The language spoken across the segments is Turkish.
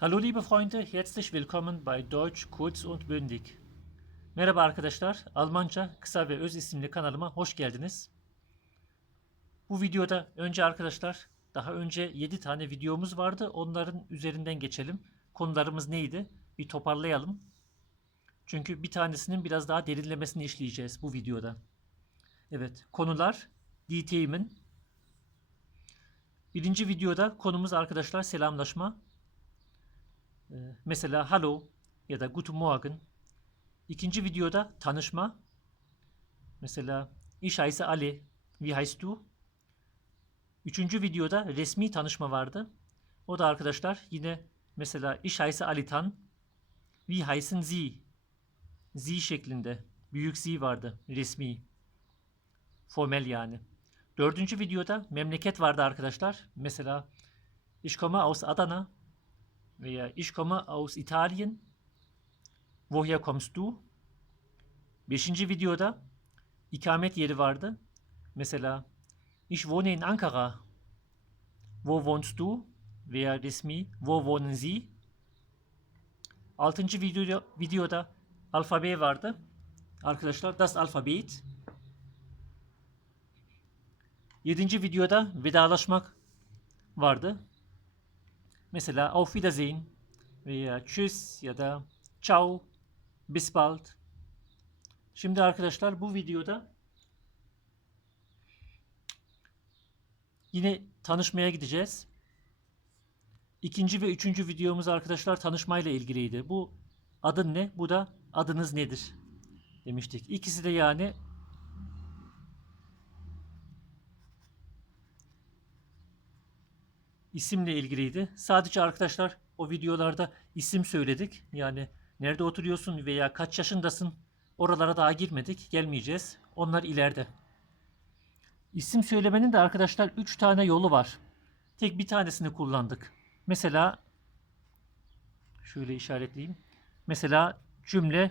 Hallo liebe Freunde, herzlich willkommen bei Deutsch kurz und bündig. Merhaba arkadaşlar, Almanca kısa ve öz isimli kanalıma hoş geldiniz. Bu videoda önce arkadaşlar, daha önce 7 tane videomuz vardı. Onların üzerinden geçelim. Konularımız neydi? Bir toparlayalım. Çünkü bir tanesinin biraz daha derinlemesini işleyeceğiz bu videoda. Evet, konular Themen. Birinci videoda konumuz arkadaşlar selamlaşma. Ee, Mesela hello ya da guten Morgen. İkinci videoda tanışma. Mesela ich heiße Ali. Wie heißt du? Üçüncü videoda resmi tanışma vardı. O da arkadaşlar yine mesela ich heiße Ali Tan. Wie heißen Sie? Sie şeklinde. Büyük Z vardı. Resmi. Formel yani. Dördüncü videoda memleket vardı arkadaşlar. Mesela ich komme aus Adana veya ich komme aus Italien. Woher kommst du? Beşinci videoda ikamet yeri vardı. Mesela ich wohne in Ankara. Wo wohnst du? Veya resmi wo wohnen Sie? Altıncı video, videoda alfabe vardı. Arkadaşlar das Alphabet. Yedinci videoda vedalaşmak vardı. Mesela auf Wiedersehen veya tschüss ya da ciao, bis bald. Şimdi arkadaşlar bu videoda yine tanışmaya gideceğiz. İkinci ve üçüncü videomuz arkadaşlar tanışmayla ilgiliydi. Bu adın ne? Bu da adınız nedir? Demiştik. İkisi de yani isimle ilgiliydi. Sadece arkadaşlar o videolarda isim söyledik. Yani nerede oturuyorsun veya kaç yaşındasın oralara daha girmedik. Gelmeyeceğiz. Onlar ileride. İsim söylemenin de arkadaşlar 3 tane yolu var. Tek bir tanesini kullandık. Mesela şöyle işaretleyeyim. Mesela cümle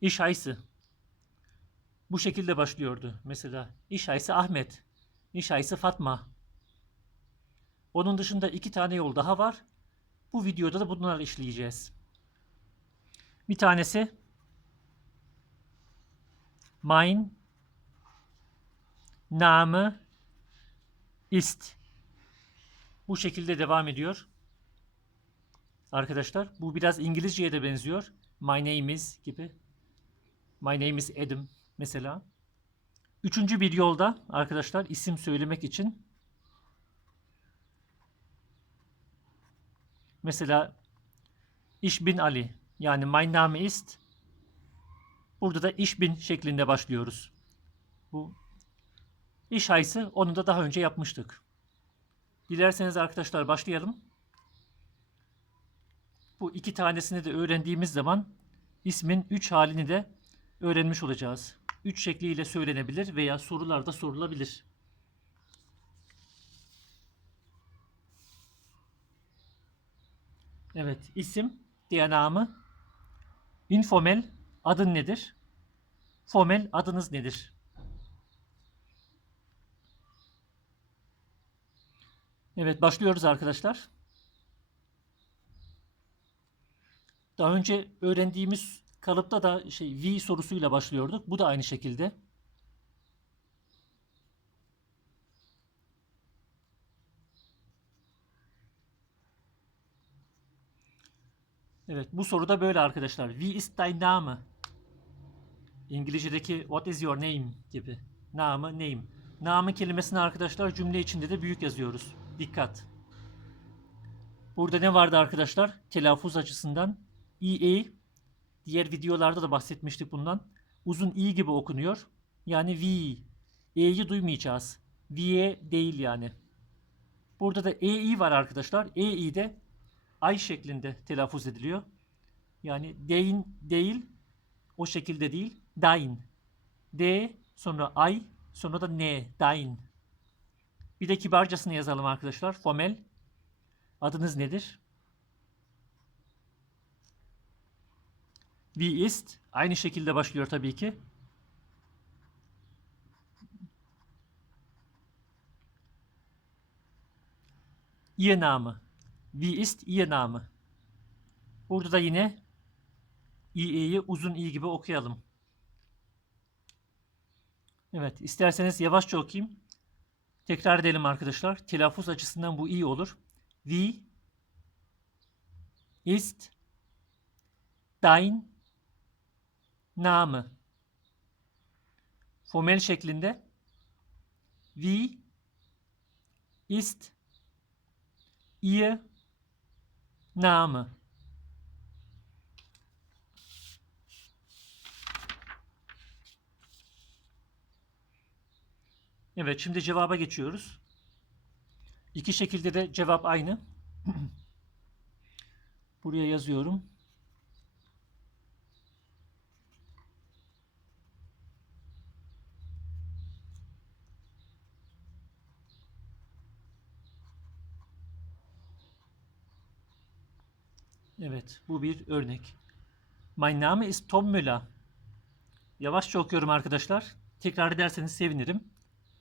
iş haysı bu şekilde başlıyordu. Mesela iş ayısı Ahmet, iş ayısı Fatma. Onun dışında iki tane yol daha var. Bu videoda da bunları işleyeceğiz. Bir tanesi Mein Name ist. Bu şekilde devam ediyor. Arkadaşlar bu biraz İngilizceye de benziyor. My name is gibi. My name is Adam mesela. Üçüncü bir yolda arkadaşlar isim söylemek için mesela Ich bin Ali yani mein Name ist burada da Ich bin şeklinde başlıyoruz. Bu iş haysı onu da daha önce yapmıştık. Dilerseniz arkadaşlar başlayalım. Bu iki tanesini de öğrendiğimiz zaman ismin üç halini de öğrenmiş olacağız. Üç şekliyle söylenebilir veya sorularda sorulabilir. Evet, isim, diye namı. Informel, adın nedir? Formel, adınız nedir? Evet, başlıyoruz arkadaşlar. Daha önce öğrendiğimiz kalıpta da şey V sorusuyla başlıyorduk. Bu da aynı şekilde. Evet bu soruda böyle arkadaşlar. Wie ist dein Name? İngilizce'deki what is your name gibi. Name, name. Name kelimesini arkadaşlar cümle içinde de büyük yazıyoruz. Dikkat. Burada ne vardı arkadaşlar? Telaffuz açısından. EA Diğer videolarda da bahsetmiştik bundan. Uzun i gibi okunuyor. Yani V. E'yi duymayacağız. V'ye değil yani. Burada da EI var arkadaşlar. EI de ay şeklinde telaffuz ediliyor. Yani dein değil, o şekilde değil. Dein. D sonra ay sonra da ne. Dein. Bir de kibarcasını yazalım arkadaşlar. Formel. Adınız nedir? Wie ist aynı şekilde başlıyor tabii ki. Ihr Name? Wie ist Ihr Name? Burada da yine i'yi uzun i gibi okuyalım. Evet, isterseniz yavaşça okuyayım. Tekrar edelim arkadaşlar. Telaffuz açısından bu iyi olur. Wie ist dein Name? Formel şeklinde Wie ist Ihr Name? Evet, şimdi cevaba geçiyoruz. İki şekilde de cevap aynı. Buraya yazıyorum. Evet, bu bir örnek. Mein Name ist Tom Müller. Yavaşça okuyorum arkadaşlar. Tekrar ederseniz sevinirim.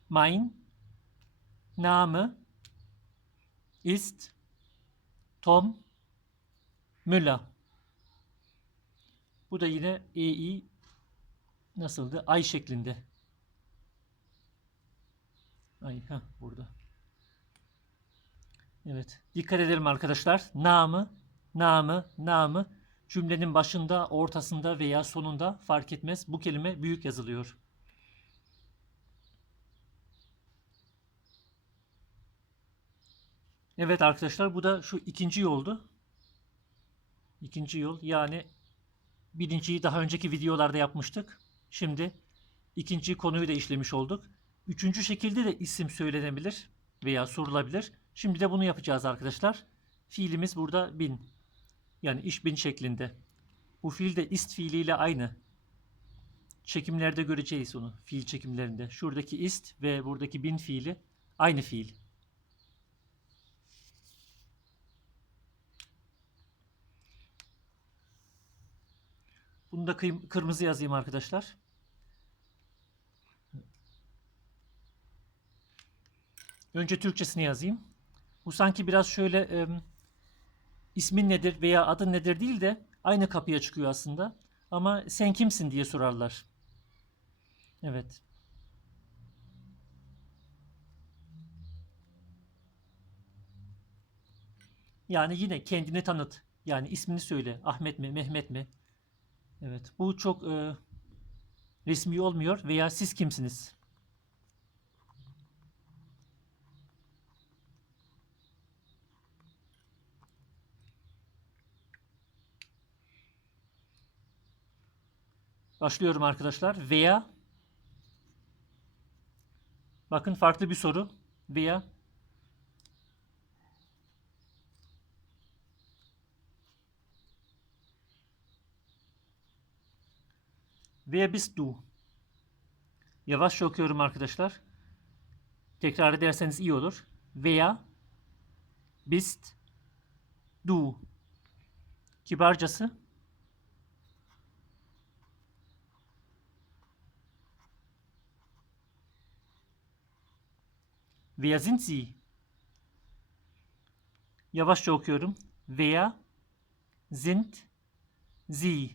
Mein Name ist Tom Müller. Bu da yine EI nasıldı? Ay şeklinde. Ay ha burada. Evet. Dikkat edelim arkadaşlar. Namı, namı, namı cümlenin başında, ortasında veya sonunda fark etmez. Bu kelime büyük yazılıyor. Evet arkadaşlar bu da şu ikinci yoldu. İkinci yol yani birinciyi daha önceki videolarda yapmıştık. Şimdi ikinci konuyu da işlemiş olduk. Üçüncü şekilde de isim söylenebilir veya sorulabilir. Şimdi de bunu yapacağız arkadaşlar. Fiilimiz burada bin. Yani iş bin şeklinde. Bu fiil de ist fiiliyle aynı. Çekimlerde göreceğiz onu. Fiil çekimlerinde. Şuradaki ist ve buradaki bin fiili aynı fiil. Bunu da kırmızı yazayım arkadaşlar. Önce Türkçesini yazayım. Bu sanki biraz şöyle ismin nedir veya adın nedir değil de aynı kapıya çıkıyor aslında. Ama sen kimsin diye sorarlar. Evet. Yani yine kendini tanıt. Yani ismini söyle. Ahmet mi, Mehmet mi? Evet. Bu çok e, resmi olmuyor veya siz kimsiniz? Başlıyorum arkadaşlar. Veya bakın farklı bir soru. Veya Wer bist du? Yavaşça okuyorum arkadaşlar. Tekrar ederseniz iyi olur. Veya bist du. Kibarcası. Wer sind sie? Yavaşça okuyorum. Wer sind sie?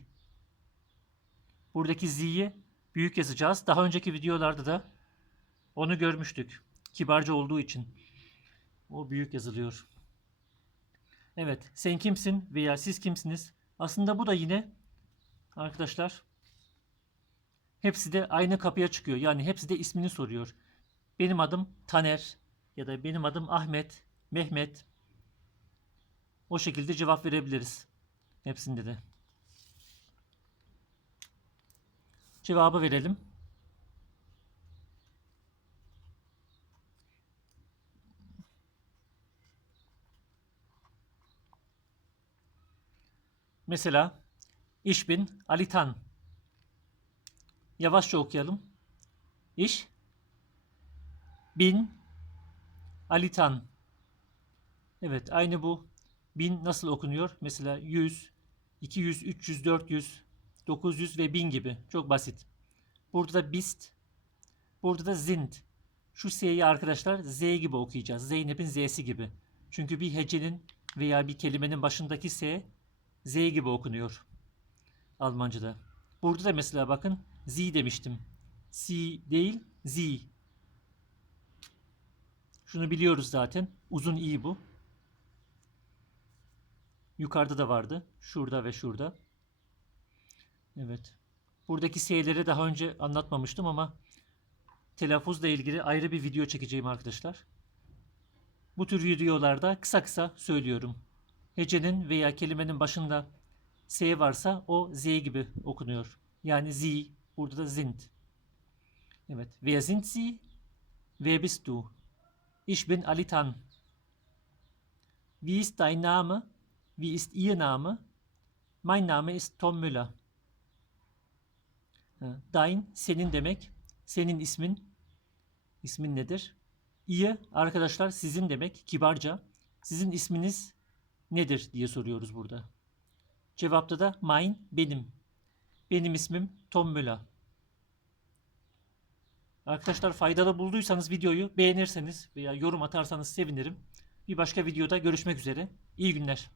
Buradaki z'yi büyük yazacağız. Daha önceki videolarda da onu görmüştük. Kibarca olduğu için. O büyük yazılıyor. Evet. Sen kimsin veya siz kimsiniz? Aslında bu da yine arkadaşlar hepsi de aynı kapıya çıkıyor. Yani hepsi de ismini soruyor. Benim adım Taner ya da benim adım Ahmet, Mehmet. O şekilde cevap verebiliriz. Hepsinde de. Cevabı verelim. Mesela Ich bin Ali Tan. Yavaşça okuyalım. Ich bin Ali Tan. Evet aynı bu. Bin nasıl okunuyor? Mesela 100, 200, 300, 400, 900 ve 1000 gibi. Çok basit. Burada da bist. Burada da sind. Şu S'yi arkadaşlar Z gibi okuyacağız. Zeynep'in Z'si gibi. Çünkü bir hecenin veya bir kelimenin başındaki S Z gibi okunuyor Almanca'da. Burada da mesela bakın Z demiştim. Si değil Z. Şunu biliyoruz zaten. Uzun i bu. Yukarıda da vardı. Şurada ve şurada. Evet. Buradaki S'leri daha önce anlatmamıştım ama telaffuzla ilgili ayrı bir video çekeceğim arkadaşlar. Bu tür videolarda kısa kısa söylüyorum. Hecenin veya kelimenin başında S varsa o Z gibi okunuyor. Yani Z, burada da sind. Evet. Wer sind Sie? Wer bist du? Ich bin Alitan. Wie ist dein Name? Wie ist Ihr Name? Mein Name ist Tom Müller. Ha, Dein senin demek. Senin ismin. İsmin nedir? İyi arkadaşlar sizin demek kibarca. Sizin isminiz nedir diye soruyoruz burada. Cevapta da mine benim. Benim ismim Tom Müller. Arkadaşlar faydalı bulduysanız videoyu beğenirseniz veya yorum atarsanız sevinirim. Bir başka videoda görüşmek üzere. İyi günler.